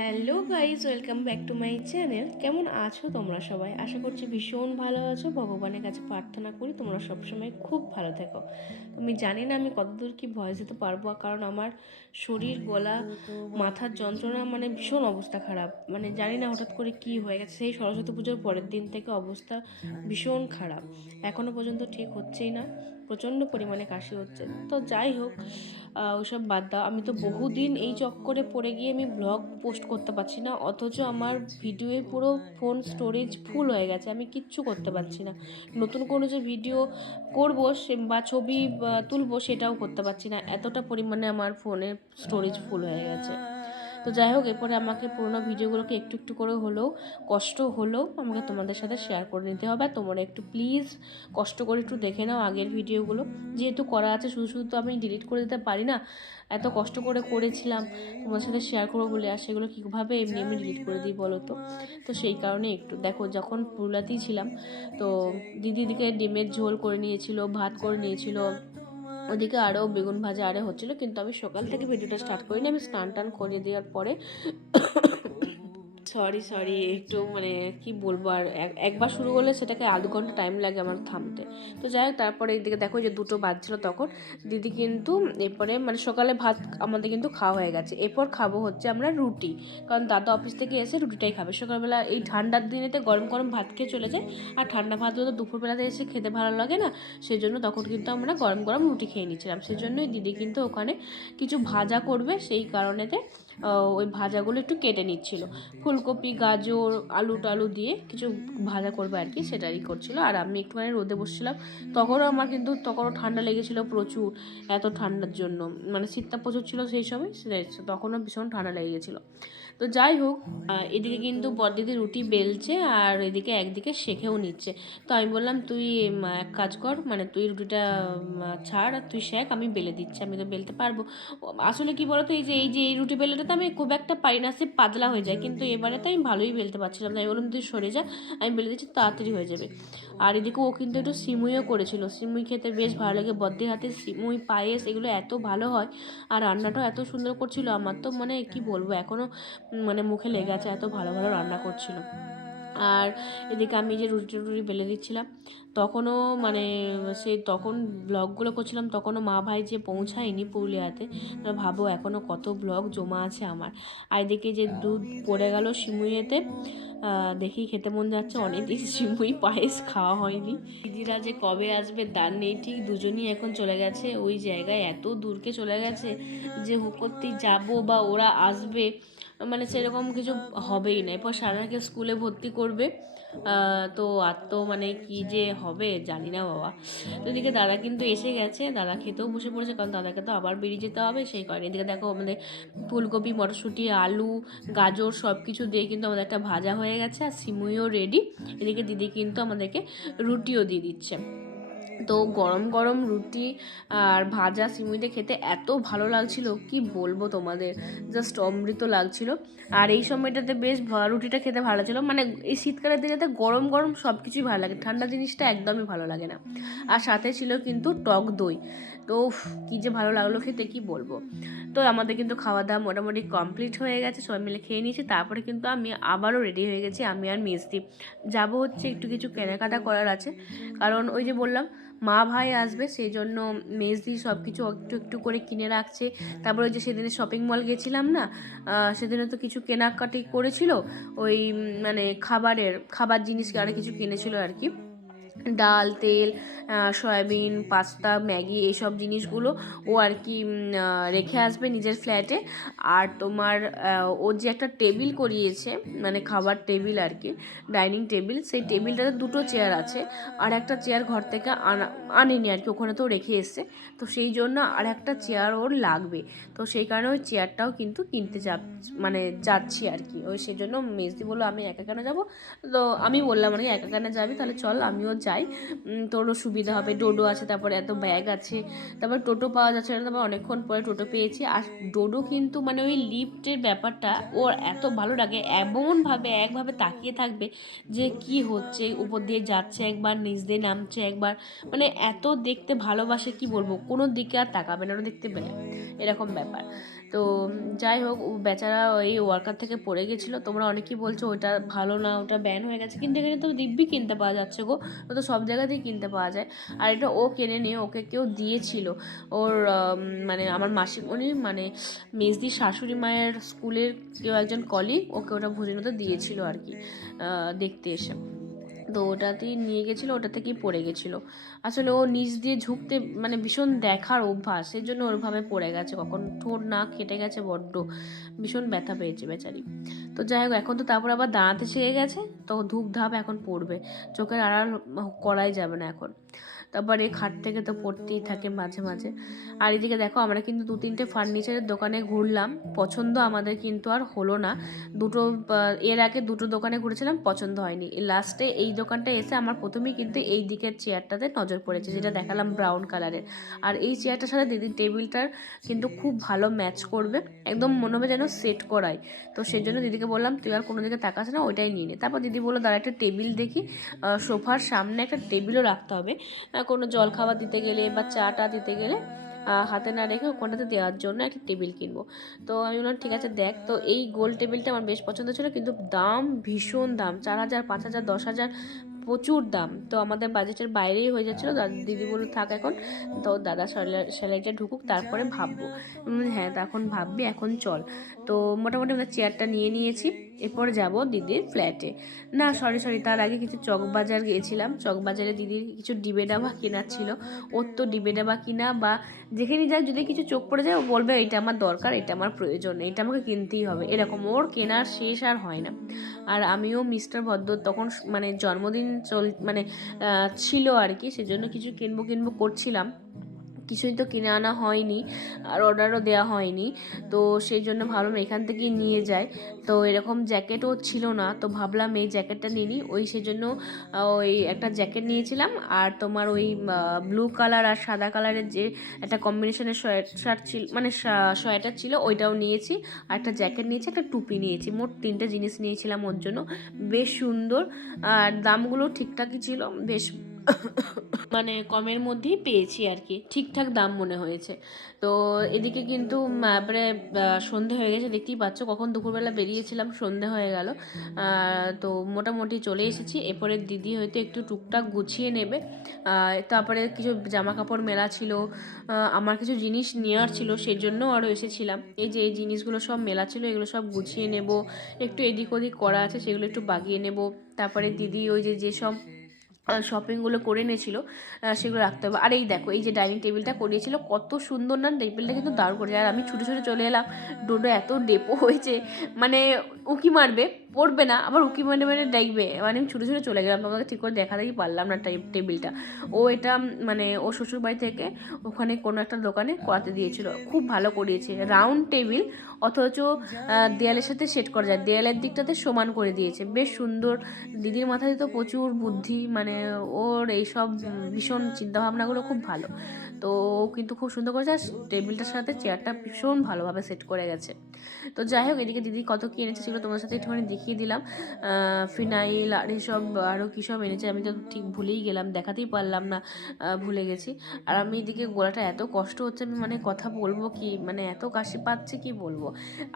Hello guys, welcome back to my channel. কেমন আছো তোমরা সবাই? আশা করছি ভীষণ ভালো আছো। ভগবানের কাছে প্রার্থনা করি তোমরা সবসময় খুব ভালো থেকো। আমি জানি না আমি কতদূর কি ভয়েস দিতে পারবো, কারণ আমার শরীর, গলা, মাথার যন্ত্রণা মানে ভীষণ অবস্থা খারাপ। মানে জানি না হঠাৎ করে কি হয়ে গেছে। সেই সরস্বতী পুজোর পরের দিন থেকে অবস্থা ভীষণ খারাপ, এখনও পর্যন্ত ঠিক হচ্ছেই না। প্রচণ্ড পরিমাণে কাশি হচ্ছে। তো যাই হোক, ওসব বাদ দাও। আমি তো বহুদিন এই চক্করে পড়ে গিয়ে আমি ব্লগ পোস্ট করতে পারছি না, অথচ আমার ভিডিওয়ে পুরো ফোন স্টোরেজ ফুল হয়ে গেছে। আমি কিচ্ছু করতে পারছি না। নতুন কোনো যে ভিডিও করবো বা ছবি তুলবো সেটাও করতে পারছি না, এতটা পরিমাণে আমার ফোনের স্টোরেজ ফুল হয়ে গেছে। তো যাই হোক, এরপরে আমাকে পুরোনো ভিডিওগুলোকে একটু একটু করে হলেও, কষ্ট হলেও আমাকে তোমাদের সাথে শেয়ার করে নিতে হবে। আর তোমরা একটু প্লিজ কষ্ট করে একটু দেখে নাও আগের ভিডিওগুলো, যেহেতু করা আছে। শুধু শুধু তো আমি ডিলিট করে দিতে পারি না। এত কষ্ট করে করেছিলাম তোমাদের সাথে শেয়ার করবো বলে, আর সেগুলো কীভাবে এমনি এমনি ডিলিট করে দিই বলো তো? তো সেই কারণে একটু দেখো, যখন পুরুলিয়াতেই ছিলাম তো দিদিকে ডিমের ঝোল করে নিয়েছিল, ভাত করে নিয়েছিল, ওদিকে আরও বেগুন ভাজা আরে হচ্ছিলো। কিন্তু আমি সকাল থেকে ভিডিওটা স্টার্ট করিনি। আমি স্নান টান করে দেওয়ার পরে সরি একটু মানে কি বলবো, আর একবার শুরু করলে সেটাকে আধ ঘন্টা টাইম লাগে আমার থামতে। তো যাই হোক, তারপরে এইদিকে দেখো যে 2টো বাজছিল তখন। দিদি কিন্তু এরপরে মানে সকালে ভাত আমাদের কিন্তু খাওয়া হয়ে গেছে। এরপর খাবো হচ্ছে আমরা রুটি, কারণ দাদা অফিস থেকে এসে রুটিটাই খাবে। সকালবেলা এই ঠান্ডার দিনেতে গরম গরম ভাত খেয়ে চলে যায়, আর ঠান্ডা ভাতগুলো তো দুপুরবেলাতে এসে খেতে ভালো লাগে না। সেই জন্য তখন কিন্তু আমরা গরম গরম রুটি খেয়ে নিচ্ছিলাম। সেই জন্যই দিদি কিন্তু ওখানে কিছু ভাজা করবে, সেই কারণেতে ওই ভাজাগুলো একটু কেটে নিচ্ছিল। ফুলকপি, গাজর, আলু টালু দিয়ে কিছু ভাজা করবে আর কি, সেটাই করছিল। আর আমি একটুখানি রোদে বসছিলাম। তখনও ঠান্ডা লেগেছিলো প্রচুর, এত ঠান্ডার জন্য। মানে শীতটা প্রচুর ছিল সেই সময়, তখনও ভীষণ ঠান্ডা লেগে গেছিলো। তো যাই হোক, এদিকে কিন্তু বড়দিদি রুটি বেলছে আর এদিকে একদিকে সেঁকেও নিচ্ছে। তো আমি বললাম, তুই এক কাজ কর, মানে তুই রুটিটা ছাড় আর তুই শেখ, আমি বেলে দিচ্ছি, আমি তো বেলতে পারবো। আসলে কি বলতো, এই রুটি বেলাটা তো আমি খুব একটা পারি না, সে পাতলা হয়ে যায়। কিন্তু এবারে তো আমি ভালোই বেলতে পারছিলাম, তাই বললাম তুই সরে যা, আমি বেলে দিচ্ছি, তাড়াতাড়ি হয়ে যাবে। আর এদিকে ও কিন্তু একটু সিমুইও করেছিল। সিমুই খেতে বেশ ভালো লাগে, বদ্দির হাতে সিমুই, পায়েস এগুলো এত ভালো হয়। আর রান্নাটাও এত সুন্দর করছিল, আমার তো মানে কি বলবো, এখনও মানে মুখে লেগে আছে, এত ভালো ভালো রান্না করছিল। আর এদিকে আমি যে রুটি বেলে দিচ্ছিলাম, তখনও মানে তখন ব্লগগুলো করছিলাম, তখনও মা ভাই যে পৌঁছায়নি পুরুলিয়াতে। ভাবো এখনও কত ব্লগ জমা আছে আমার। আর এদিকে যে দুধ পড়ে গেল সিমুইয়েতে, দেখেই খেতে মন যাচ্ছে। অনেকদিন সিমুই পায়েস খাওয়া হয়নি। দিদিরা যে কবে আসবে তার নেই ঠিক, দুজনই এখন চলে গেছে ওই জায়গায়, এত দূরকে চলে গেছে যে হুট করতেই যাবো বা ওরা আসবে মানে সেরকম কিছু হবেই না। এরপর সারাকে স্কুলে ভর্তি করবে, তো আর তো মানে কি যে হবে জানি না বাবা। তো এদিকে দাদা কিন্তু এসে গেছে, দাদা খেতেও বসে পড়েছে, কারণ দাদাকে তো আবার বেরিয়ে যেতে হবে, সেই কারণে। এদিকে দেখো আমাদের ফুলকপি, মটরশুঁটি, আলু, গাজর সব কিছু দিয়ে কিন্তু আমাদের একটা ভাজা হয়ে গেছে, আর সিমুইও রেডি। এদিকে দিদি কিন্তু আমাদেরকে রুটিও দিয়ে দিচ্ছে। তো গরম গরম রুটি আর ভাজা সিমুইতে খেতে এত ভালো লাগছিল, কি বলবো তোমাদের, জাস্ট অমৃত লাগছিল। আর এই সময়টাতে বেশ রুটিটা খেতে ভালো ছিল। মানে এই শীতকালের দিনেতে গরম গরম সব কিছুই ভালো লাগে, ঠান্ডা জিনিসটা একদমই ভালো লাগে না। আর সাথে ছিল কিন্তু টক দই। তো কী যে ভালো লাগলো খেতে, কি বলবো। তো আমাদের কিন্তু খাওয়া দাওয়া মোটামুটি কমপ্লিট হয়ে গেছে, সবাই মিলে খেয়ে নিয়েছি। তারপরে কিন্তু আমি আবারও রেডি হয়ে গেছি, আমি আর মেজদি যাবো হচ্ছে একটু কিছু কেনাকাটা করার আছে। কারণ ওই যে বললাম মা ভাই আসবে, সেই জন্য মেজদি সব কিছু একটু একটু করে কিনে রাখছে। তারপরে ওই যে সেদিনে শপিং মল গেছিলাম না, সেদিনে তো কিছু কেনাকাটি করেছিল, ওই মানে খাবার জিনিস আর কিছু কিনেছিল আর কি। ডাল, তেল, সয়াবিন, পাস্তা, ম্যাগি, এইসব জিনিসগুলো ও আর কি রেখে আসবে নিজের ফ্ল্যাটে। আর তোমার ওর যে একটা টেবিল করিয়েছে, মানে খাবার টেবিল আর কি, ডাইনিং টেবিল, সেই টেবিলটাতে 2টো চেয়ার আছে। আর একটা চেয়ার ঘর থেকে আনেনি আর কি, ওখানে তো রেখে এসছে। তো সেই জন্য আর একটা চেয়ার ওর লাগবে। তো সেই কারণে ওই চেয়ারটাও কিন্তু কিনতে যাচ্ছি আর কি। ওই সেই জন্য মেজদি বললো আমি একা কেন যাবো। তো আমি বললাম আর কি, একা কেন যাবি, তাহলে চল আমিও যাই, তোরও সুবিধা হবে। ডোডো আছে, তারপরে এত ব্যাগ আছে, তারপর টোটো পাওয়া যাচ্ছে না, তারপর অনেকক্ষণ পরে টোটো পেয়েছি। আর ডোডো কিন্তু মানে ওই লিফটের ব্যাপারটা ওর এত ভালো লাগে, এমনভাবে একভাবে তাকিয়ে থাকবে যে কি হচ্ছে, উপর দিয়ে যাচ্ছে একবার, নিচ দিয়ে নামছে একবার, মানে এত দেখতে ভালোবাসে, কি বলবো, কোনো দিকে আর তাকাবে না ওরা দেখতে পেলে, এরকম ব্যাপার। তো যাই হোক, ও বেচারা ওই ওয়ার্কার থেকে পড়ে গেছিলো। তোমরা অনেকেই বলছো ওটা ভালো না, ওটা ব্যান হয়ে গেছে, কিন্তু এখানে তো দিব্যি কিনতে পাওয়া যাচ্ছে গো, ও তো সব জায়গাতেই কিনতে পাওয়া যায়। আর এটা ও কেনে নিয়ে ওকে কেউ দিয়েছিল, ওর মানে আমার মাসিমণি মানে মেজদির শাশুড়ি মায়ের স্কুলের কেউ একজন কলিগ ওকে ওটা ভোজনতে দিয়েছিল আর কি, দেখতে এসে। তো ওটাতেই নিয়ে গেছিলো, ওটা থেকেই পড়ে গেছিলো। আসলে ও নিচ দিয়ে ঝুঁকতে মানে ভীষণ দেখার অভ্যাস, সেই জন্য ওরভাবে পড়ে গেছে, কখন ঠোঁট না কেটে গেছে, বড্ড ভীষণ ব্যথা পেয়েছে বেচারি। তো যাই হোক, এখন তো তারপর আবার দাঁড়াতে শিখে গেছে, তো ধূপ ধাপ এখন পড়বে, চোখের আড়াল করাই যাবে না এখন। তারপরে খাট থেকে তো পড়তেই থাকে মাঝে মাঝে। আর এদিকে দেখো, আমরা কিন্তু 2-3টে ফার্নিচারের দোকানে ঘুরলাম, পছন্দ আমাদের কিন্তু আর হলো না। এর আগে 2টো দোকানে ঘুরেছিলাম, পছন্দ হয়নি। লাস্টে এই দোকানটা এসে আমার প্রথমেই কিন্তু এই দিকের চেয়ারটাতে নজর পড়েছে, যেটা দেখালাম ব্রাউন কালারের। আর এই চেয়ারটার সাথে দিদির টেবিলটার কিন্তু খুব ভালো ম্যাচ করবে, একদম মনে হবে যেন সেট করাই। তো সেই জন্য দিদিকে বললাম তুই আর কোনো দিকে তাকাস না, ওইটাই নিয়ে নে। তারপর দিদি বললো দাঁড়া একটা টেবিল দেখি, সোফার সামনে একটা টেবিলও রাখতে হবে, কোনো জল খাবার দিতে গেলে বা চাটা দিতে গেলে হাতে না রেখে ওখানটাতে দেওয়ার জন্য একটা টেবিল কিনবো। তো আমি বললাম ঠিক আছে দেখ। তো এই গোল টেবিলটা আমার বেশ পছন্দ ছিল, কিন্তু দাম ভীষণ দাম, 4,000, 5,000, 10,000, প্রচুর দাম। তো আমাদের বাজেটের বাইরেই হয়ে যাচ্ছিলো। দিদি বললো থাক এখন, তো দাদা স্যালারিটা ঢুকুক তারপরে ভাববো। হ্যাঁ, তা এখন ভাববি, এখন চল। তো মোটামুটি আমরা চেয়ারটা নিয়ে নিয়েছি, এরপর যাব দিদির ফ্ল্যাটে। না সরি, তার আগে কিছু চকবাজার গিয়েছিলাম, চকবাজারে দিদির কিছু ডিবে ডাবা কেনার ছিল। ওর তো ডিবে ডাবা কিনা বা যেখানে যায় যদি কিছু চোখ পড়ে যায় ও বলবে এটা আমার দরকার, এটা আমার প্রয়োজন, এটা আমাকে কিনতেই হবে, এরকম ওর কেনার শেষ আর হয় না। আর আমিও মিস্টার ভদ্র তখন মানে জন্মদিন মানে ছিল আর কি, সেজন্য কিছু কিনবো করছিলাম, কিছুই তো কিনে আনা হয়নি, আর অর্ডারও দেওয়া হয়নি। তো সেই জন্য ভাবলাম এখান থেকেই নিয়ে যাই। তো এরকম জ্যাকেটও ছিল না, তো ভাবলাম এই জ্যাকেটটা নিয়ে নিই। ওই সেজন্য ওই একটা জ্যাকেট নিয়েছিলাম, আর তোমার ওই ব্লু কালার আর সাদা কালারের যে একটা কম্বিনেশনের শার্ট ছিল, মানে সোয়েটার ছিল, ওইটাও নিয়েছি। আর একটা জ্যাকেট নিয়েছি, একটা টুপি নিয়েছি, মোট 3টে জিনিস নিয়েছিলাম ওর জন্য। বেশ সুন্দর, আর দামগুলো ঠিকঠাকই ছিল, বেশ মানে কমের মধ্যেই পেয়েছি আর কি, ঠিকঠাক দাম মনে হয়েছে। তো এদিকে কিন্তু এবারে সন্ধে হয়ে গেছে, দেখতেই পাচ্ছ, কখন দুপুরবেলা বেরিয়েছিলাম, সন্ধে হয়ে গেল। তো মোটামুটি চলে এসেছি। এরপরে দিদি হয়তো একটু টুকটাক গুছিয়ে নেবে। তারপরে কিছু জামা কাপড় মেলা ছিল, আমার কিছু জিনিস নেওয়ার ছিল, সেই জন্য আরও এসেছিলাম। এই যে এই জিনিসগুলো সব মেলা ছিল, এগুলো সব গুছিয়ে নেব, একটু এদিক ওদিক করা আছে সেগুলো একটু বাগিয়ে নেব। তারপরে দিদি ওই যেসব শপিংগুলো করে এনেছিলো সেগুলো রাখতে হবে। আর এই দেখো, এই যে ডাইনিং টেবিলটা করিয়েছিল, কত সুন্দর না টেবিলটা, কিন্তু দারুণ করেছে। আর আমি ছুটে চলে এলাম, ডোডো এত ডেপো হয়েছে, মানে উকি মারবে, পড়বে না, আবার উকি মানে দেখবে, মানে আমি ছুটে চলে গেলাম, তোমাকে ঠিক করে দেখাতেই পারলাম না টেবিলটা। ও এটা মানে ও শ্বশুরবাড়ি থেকে ওখানে কোনো একটা দোকানে করাতে দিয়েছিল, খুব ভালো করিয়েছে, রাউন্ড টেবিল, অথচ দেয়ালের সাথে সেট করা যায়, দেয়ালের দিকটাতে সমান করে দিয়েছে, বেশ সুন্দর। দিদির মাথায় তো প্রচুর বুদ্ধি, মানে ওর এইসব ভীষণ চিন্তাভাবনাগুলো খুব ভালো। তো ও কিন্তু খুব সুন্দর করেছে, আর টেবিলটার সাথে চেয়ারটা ভীষণ ভালোভাবে সেট করে গেছে। তো যাই হোক, এদিকে দিদি কত কী এনেছে সেগুলো তোমার সাথে একটুখানি দেখিয়ে দিলাম। ফিনাইল আর এইসব আরও কী সব এনেছে আমি তো ঠিক ভুলেই গেলাম, দেখাতেই পারলাম না, ভুলে গেছি। আর আমি এদিকে গলাটা এত কষ্ট হচ্ছে, আমি মানে কথা বলবো কি, মানে এত কাশি পাচ্ছে কি বলবো।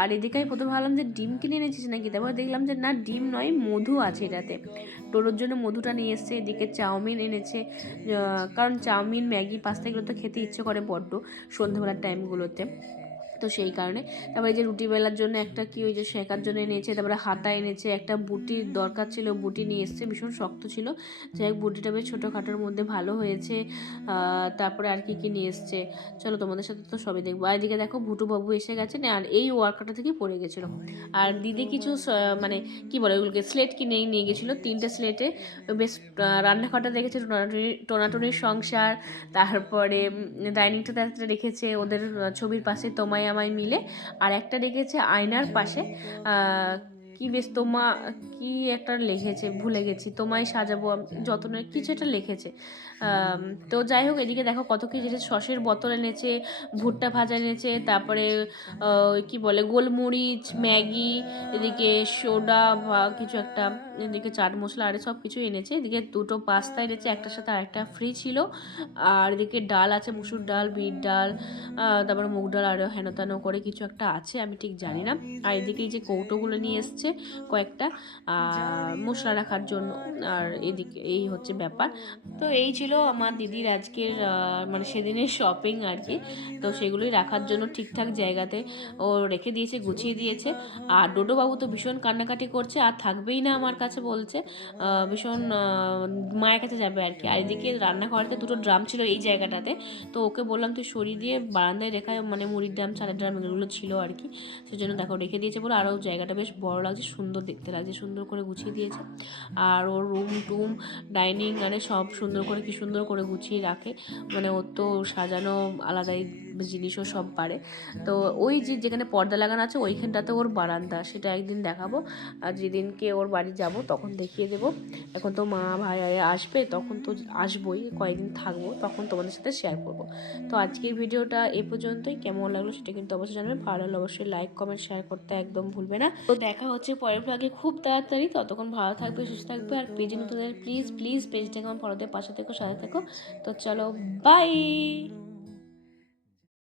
আর এদিকে আমি প্রথমে ভাবলাম যে ডিম কিনে এনেছিস নাকি, তারপর দেখলাম যে না, ডিম নয়, মধু আছে এটাতে। টোটোর জন্য মধুটা নিয়ে এসছে। এদিকে চাউমিন এনেছে, কারণ চাউমিন, ম্যাগি, পাস্তা এগুলো তো খেতে ইচ্ছে করে বড্ড সন্ধ্যেবেলার টাইমগুলোতে, তো সেই কারণে। তারপরে এই যে রুটি বেলার জন্য একটা কি ওই যে সেঁকার জন্য এনেছে, তারপরে হাতা এনেছে, একটা বুটির দরকার ছিল, বুটি নিয়ে এসছে, ভীষণ শক্ত ছিল, যাই হোক বুটিটা বেশ ছোটোখাটোর মধ্যে ভালো হয়েছে। তারপরে আর কি নিয়ে এসছে, চলো তোমাদের সাথে তো সবই দেখবো। আর এদিকে দেখো ভুটু বাবু এসে গেছেন, আর এই ওয়ার্কারটা থেকে পড়ে গেছিলো। আর দিদি কিছু মানে কি বলে ওগুলোকে, স্লেট কিনে নিয়ে গেছিলো, 3টে স্লেটে বেশ রান্নাঘরটা দেখেছে, টোনাটুনির সংসার, তারপরে ডাইনিংটাতে একটা রেখেছে ওদের ছবির পাশে তোমায় আমায় মিলে, আর একটা রেখেছে আয়নার পাশে কি বেশ তোমা কি একটা লিখেছে, ভুলে গেছি, তোমায় সাজাবো যত্নের কিছু একটা লিখেছে। তো যাই হোক, এদিকে দেখো কত কি জিনিস, সসের বোতল এনেছে, ভুট্টা ভাজা এনেছে, তারপরে কি বলে গোলমরিচ, ম্যাগি, এদিকে সোডা বা কিছু একটা, এদিকে চাট মশলা আর সব কিছু এনেছে। এদিকে দুটো পাস্তা এনেছে, একটার সাথে আরেকটা ফ্রি ছিল। আর এদিকে ডাল আছে, মুসুর ডাল, বিট ডাল, তারপরে মুগ ডাল, আর হেন তেন করে কিছু একটা আছে, আমি ঠিক জানি না। আর এদিকে এই যে কৌটোগুলো নিয়ে এসছে কয়েকটা মশলা রাখার জন্য। আর এদিকে এই হচ্ছে ব্যাপার। তো এই ছিল আমার দিদির আজকের মানে সেদিনের শপিং আর কি। তো সেগুলোই রাখার জন্য ঠিকঠাক জায়গাতে ও রেখে দিয়েছে, গুছিয়ে দিয়েছে। আর ডোডোবাবু তো ভীষণ কান্নাকাটি করছে, আর থাকবেই না আমার কাছে, বলছে ভীষণ মায়ের কাছে যাবে আর কি। আর এদিকে রান্নাঘরেতে দুটো ড্রাম ছিল এই জায়গাটাতে, তো ওকে বললাম তুই সরিয়ে দিয়ে বারান্দায় রেখায়, মানে মুড়ির ড্রাম, চালের ড্রাম এগুলো ছিল আর কি, সেজন্য দেখো রেখে দিয়েছে বলে আরও জায়গাটা বেশ বড় লাগছে, সুন্দর দেখতে লাগছে, সুন্দর করে গুছিয়ে দিয়েছে। আর ওর রুম টুম ডাইনিং আরে সব সুন্দর করে, কি সুন্দর করে গুছিয়ে রাখে, মানে ওর তো সাজানো আলাদাই জিনিসও সব পারে। তো ওই যে যেখানে পর্দা লাগানো আছে ওইখানটাতে ওর বারান্দা, সেটা একদিন দেখাবো। আর যেদিনকে ওর বাড়ি যাব তখন দেখিয়ে দেবো। এখন তো মা ভাই আসবে, তখন তো আসবোই, কয়েকদিন থাকবো, তখন তোমাদের সাথে শেয়ার করব। তো আজকের ভিডিওটা এ পর্যন্তই। কেমন লাগলো সেটা কিন্তু অবশ্যই জানাবে, ভালো লাগলে অবশ্যই লাইক কমেন্ট শেয়ার করতে একদম ভুলবে না। তো দেখা হচ্ছে পরের ব্লগে খুব তাড়াতাড়ি, ততক্ষণ ভালো থাকবে, সুস্থ থাকবে। আর পেজে নতুন প্লিজ প্লিজ পেজটাকে আমার ফলো দিয়ে পাশে থেকো, সাথে থেকো। তো চলো, বাই।